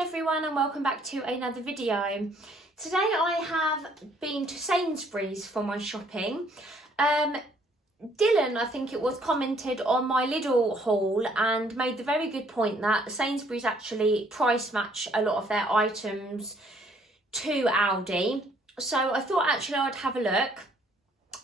Hi everyone and welcome back to another video. Today I have been to Sainsbury's for my shopping. Dylan, I think it was, commented on my Lidl haul and made the very good point that Sainsbury's actually price match a lot of their items to Aldi. So I thought actually I'd have a look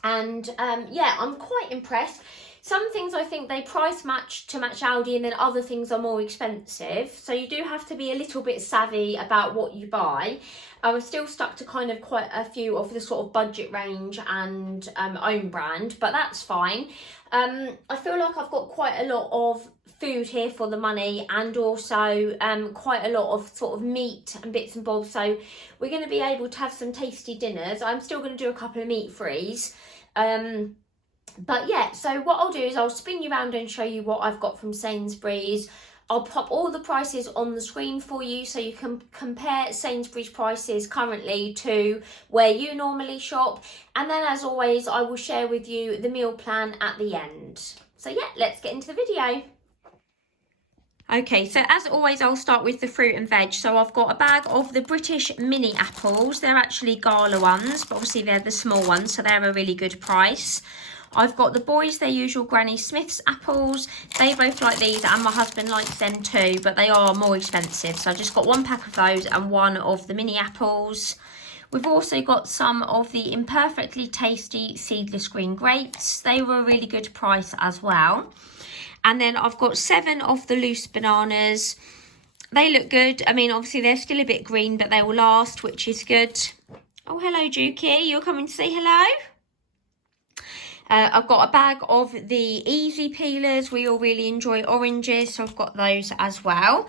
and yeah, I'm quite impressed. Some things I think they price match to match Aldi, and then other things are more expensive. So you do have to be a little bit savvy about what you buy. I was still stuck to kind of quite a few of the sort of budget range and own brand, but that's fine. I feel like I've got quite a lot of food here for the money, and also quite a lot of sort of meat and bits and bobs. So we're going to be able to have some tasty dinners. I'm still going to do a couple of meat frees. But yeah, so what I'll do is I'll spin you around and show you what I've got from Sainsbury's. I'll pop all the prices on the screen for you so you can compare Sainsbury's prices currently to where you normally shop. And then as always, I will share with you the meal plan at the end. So yeah, let's get into the video. Okay, so as always, I'll start with the fruit and veg. So I've got a bag of the British mini apples. They're actually Gala ones, but obviously they're the small ones, so they're a really good price. I've got the boys, their usual Granny Smith's apples. They both like these and my husband likes them too, but they are more expensive. So I've just got one pack of those and one of the mini apples. We've also got some of the imperfectly tasty seedless green grapes. They were a really good price as well. And then I've got 7 of the loose bananas. They look good. I mean, obviously they're still a bit green, but they will last, which is good. Oh, hello, Juki. You're coming to say hello? I've got a bag of the easy peelers. We all really enjoy oranges, so I've got those as well.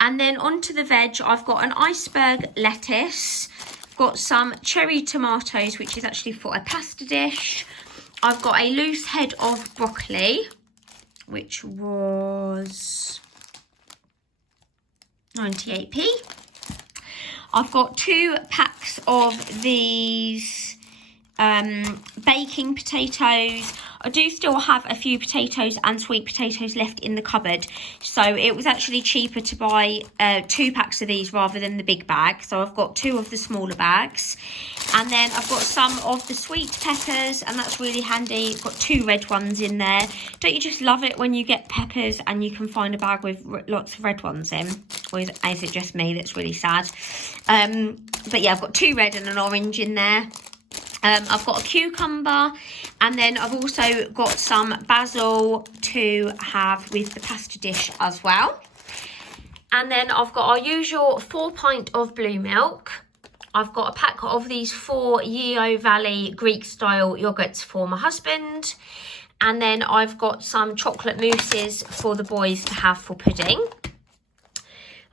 And then onto the veg, I've got an iceberg lettuce. I've got some cherry tomatoes, which is actually for a pasta dish. I've got a loose head of broccoli, which was 98p. I've got 2 packs of these baking potatoes. I do still have a few potatoes and sweet potatoes left in the cupboard, so it was actually cheaper to buy 2 packs of these rather than the big bag. So I've got 2 of the smaller bags, and then I've got some of the sweet peppers, and that's really handy. I've got 2 red ones in there. Don't you just love it when you get peppers and you can find a bag with lots of red ones in? Or is it just me that's really sad? But yeah, I've got 2 red and an orange in there. I've got a cucumber, and then I've also got some basil to have with the pasta dish as well. And then I've got our usual 4 pint of blue milk. I've got a pack of these 4 Yeo Valley Greek style yogurts for my husband. And then I've got some chocolate mousses for the boys to have for pudding.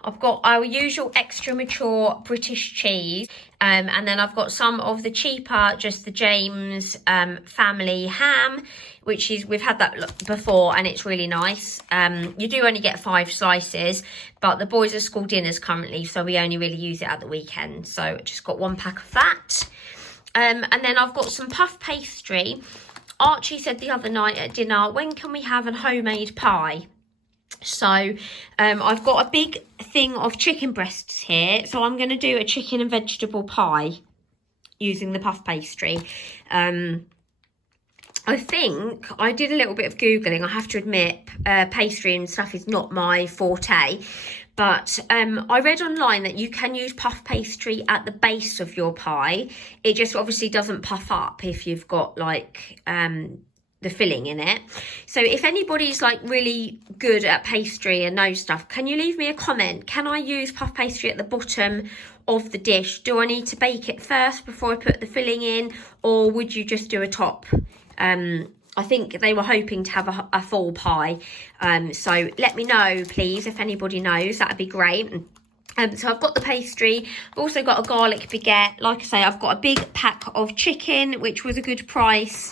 I've got our usual extra mature British cheese, and then I've got some of the cheaper, just the James family ham, which is, we've had that before and it's really nice. You do only get 5 slices, but the boys are school dinners currently, so we only really use it at the weekend. So I just got 1 pack of that. And then I've got some puff pastry. Archie said the other night at dinner, when can we have a homemade pie? So I've got a big thing of chicken breasts here, so I'm going to do a chicken and vegetable pie using the puff pastry. I think I did a little bit of Googling. I have to admit, pastry and stuff is not my forte, but I read online that you can use puff pastry at the base of your pie. It just obviously doesn't puff up if you've got like the filling in it. So if anybody's like really good at pastry and knows stuff, can you leave me a comment? Can I use puff pastry at the bottom of the dish? Do I need to bake it first before I put the filling in, or would you just do a top? I think they were hoping to have a full pie, so let me know please if anybody knows. That'd be great. So I've got the pastry. I've also got a garlic baguette. Like I say, I've got a big pack of chicken, which was a good price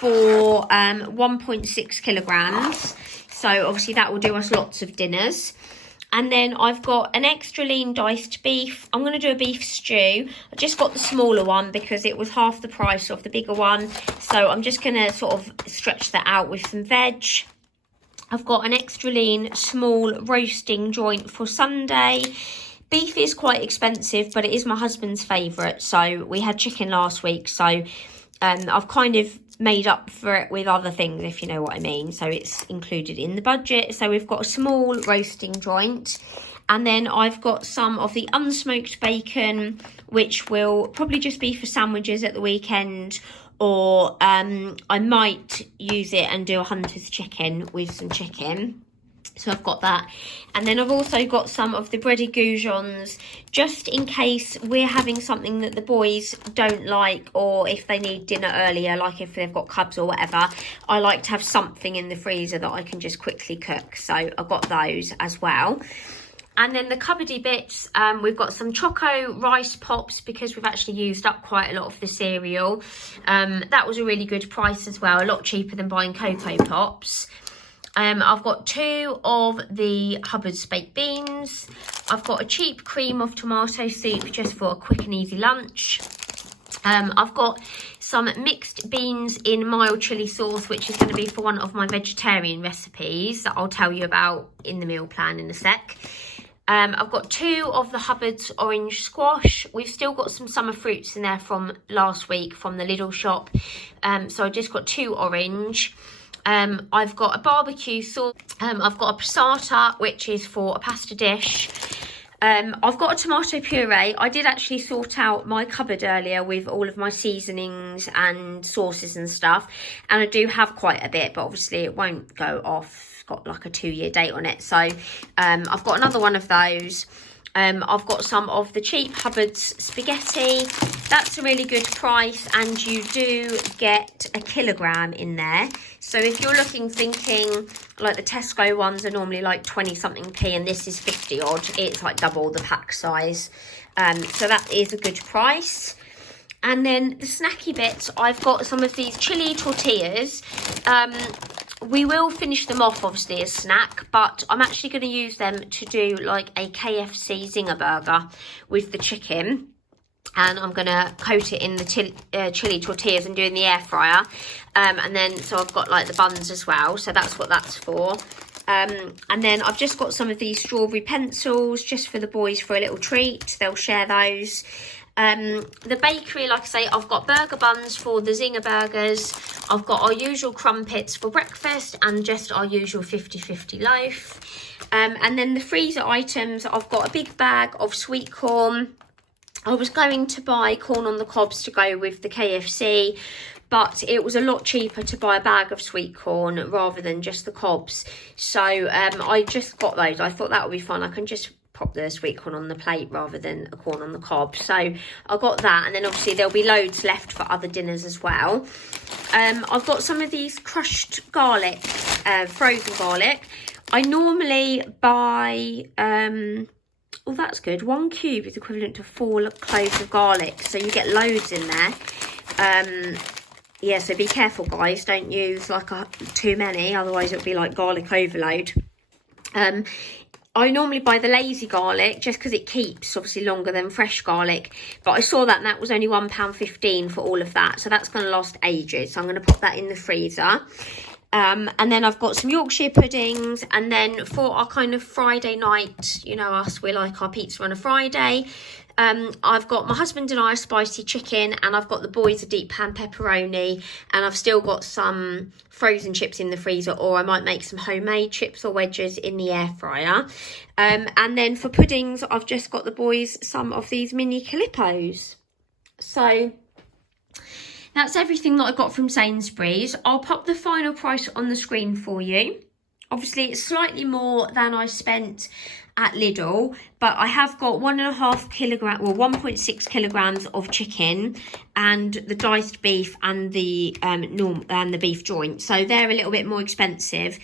for 1.6 kilograms. So obviously that will do us lots of dinners. And then I've got an extra lean diced beef. I'm going to do a beef stew. I just got the smaller one because it was half the price of the bigger one. So I'm just going to sort of stretch that out with some veg. I've got an extra lean small roasting joint for Sunday. Beef is quite expensive, but it is my husband's favourite. So we had chicken last week, so I've kind of made up for it with other things, if you know what I mean. So it's included in the budget. So we've got a small roasting joint. And then I've got some of the unsmoked bacon, which will probably just be for sandwiches at the weekend. Or I might use it and do a hunter's chicken with some chicken. So I've got that. And then I've also got some of the breaded goujons, just in case we're having something that the boys don't like, or if they need dinner earlier, like if they've got cubs or whatever. I like to have something in the freezer that I can just quickly cook. So I've got those as well. And then the cupboardy bits, we've got some Choco Rice Pops, because we've actually used up quite a lot of the cereal. That was a really good price as well, a lot cheaper than buying Cocoa Pops. I've got 2 of the Hubbard's baked beans. I've got a cheap cream of tomato soup just for a quick and easy lunch. I've got some mixed beans in mild chilli sauce, which is going to be for one of my vegetarian recipes that I'll tell you about in the meal plan in a sec. I've got 2 of the Hubbard's orange squash. We've still got some summer fruits in there from last week from the Lidl shop. So I just got 2 orange. I've got a barbecue sauce. I've got a passata, which is for a pasta dish. I've got a tomato puree. I did actually sort out my cupboard earlier with all of my seasonings and sauces and stuff. And I do have quite a bit, but obviously it won't go off. It's got like a 2-year date on it. So I've got another one of those. I've got some of the cheap Hubbard's spaghetti. That's a really good price, and you do get a kilogram in there. So if you're thinking like the Tesco ones are normally like 20 something p, and this is 50 odd, it's like double the pack size. So that is a good price. And then the snacky bits, I've got some of these chili tortillas. We will finish them off, obviously, as snack, but I'm actually going to use them to do like a KFC zinger burger with the chicken. And I'm going to coat it in the chili tortillas and do it in the air fryer. And then, so I've got like the buns as well. So that's what that's for. And then I've just got some of these strawberry pencils just for the boys for a little treat. They'll share those. The bakery, like I say, I've got burger buns for the zinger burgers. I've got our usual crumpets for breakfast and just our usual 50-50 loaf. And then the freezer items, I've got a big bag of sweet corn. I was going to buy corn on the cobs to go with the KFC, but it was a lot cheaper to buy a bag of sweet corn rather than just the cobs. So I just got those. I thought that would be fun. I can just pop the sweet corn on the plate rather than a corn on the cob. So I got that, and then obviously there'll be loads left for other dinners as well. I've got some of these crushed garlic, frozen garlic. I normally buy oh, that's good, 1 cube is equivalent to 4 cloves of garlic, so you get loads in there. Yeah, so be careful guys, don't use like too many, otherwise it'll be like garlic overload. I normally buy the lazy garlic just because it keeps obviously longer than fresh garlic, but I saw that and that was only £1.15 for all of that, so that's going to last ages. So I'm going to pop that in the freezer. And then I've got some Yorkshire puddings, and then for our kind of Friday night, you know us, we like our pizza on a Friday. I've got my husband and I a spicy chicken, and I've got the boys a deep pan pepperoni, and I've still got some frozen chips in the freezer, or I might make some homemade chips or wedges in the air fryer. And then for puddings, I've just got the boys some of these mini Calippos. So that's everything that I got from Sainsbury's. I'll pop the final price on the screen for you. Obviously, it's slightly more than I spent at Lidl, but I have got 1.5 kilogram, well 1.6 kilograms of chicken, and the diced beef and the and the beef joint. So they're a little bit more expensive.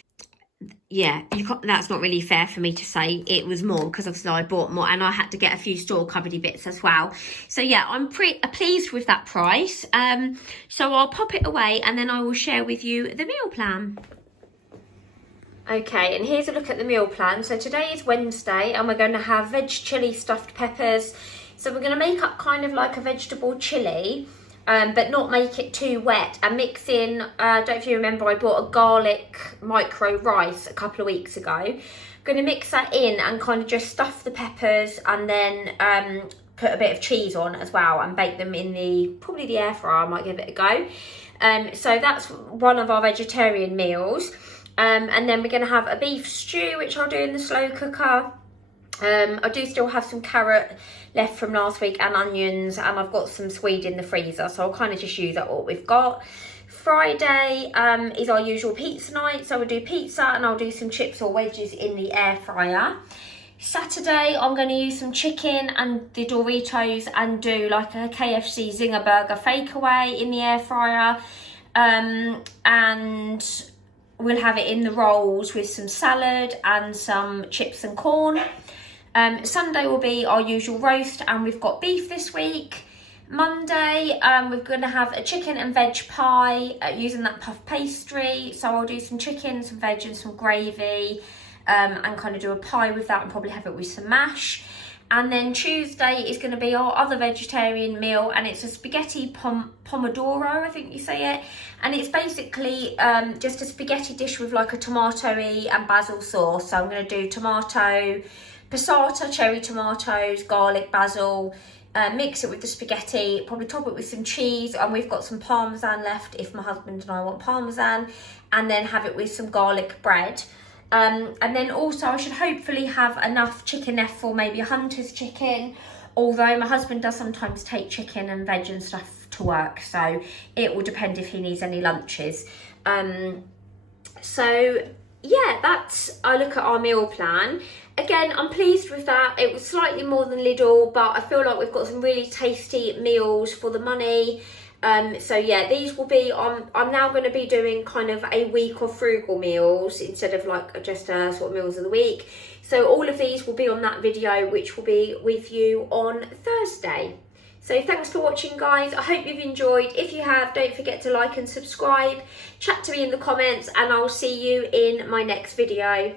Yeah, that's not really fair for me to say it was more, because obviously I bought more and I had to get a few store cupboardy bits as well. So yeah, I'm pretty pleased with that price. So I'll pop it away and then I will share with you the meal plan. Okay, and here's a look at the meal plan. So today is Wednesday and we're going to have veg chilli stuffed peppers. So we're going to make up kind of like a vegetable chilli. but not make it too wet, and mix in, I don't know if you remember, I bought a garlic micro rice a couple of weeks ago. I'm going to mix that in and kind of just stuff the peppers, and then put a bit of cheese on as well and bake them in probably the air fryer. I might give it a go. So that's one of our vegetarian meals. And then we're going to have a beef stew, which I'll do in the slow cooker. I do still have some carrot left from last week and onions, and I've got some swede in the freezer, so I'll kind of just use up what we've got. Friday is our usual pizza night, so we'll do pizza and I'll do some chips or wedges in the air fryer. Saturday, I'm going to use some chicken and the Doritos and do like a KFC Zinger Burger fakeaway in the air fryer. And we'll have it in the rolls with some salad and some chips and corn. Sunday will be our usual roast, and we've got beef this week. Monday, we're going to have a chicken and veg pie using that puff pastry. So I'll do some chicken, some veg and some gravy, and kind of do a pie with that, and probably have it with some mash. And then Tuesday is going to be our other vegetarian meal, and it's a spaghetti pomodoro, I think you say it. And it's basically just a spaghetti dish with like a tomatoey and basil sauce. So I'm going to do tomato, passata, cherry tomatoes, garlic, basil, mix it with the spaghetti, probably top it with some cheese, and we've got some parmesan left if my husband and I want parmesan, and then have it with some garlic bread. And then also I should hopefully have enough chicken left for maybe a hunter's chicken, although my husband does sometimes take chicken and veg and stuff to work, so it will depend if he needs any lunches. So yeah, that's a look at our meal plan. Again, I'm pleased with that. It was slightly more than Lidl, but I feel like we've got some really tasty meals for the money. So yeah, these will be I'm now going to be doing kind of a week of frugal meals instead of like just sort of meals of the week. So all of these will be on that video, which will be with you on Thursday. So thanks for watching, guys. I hope you've enjoyed. If you have, don't forget to like and subscribe. Chat to me in the comments, and I'll see you in my next video.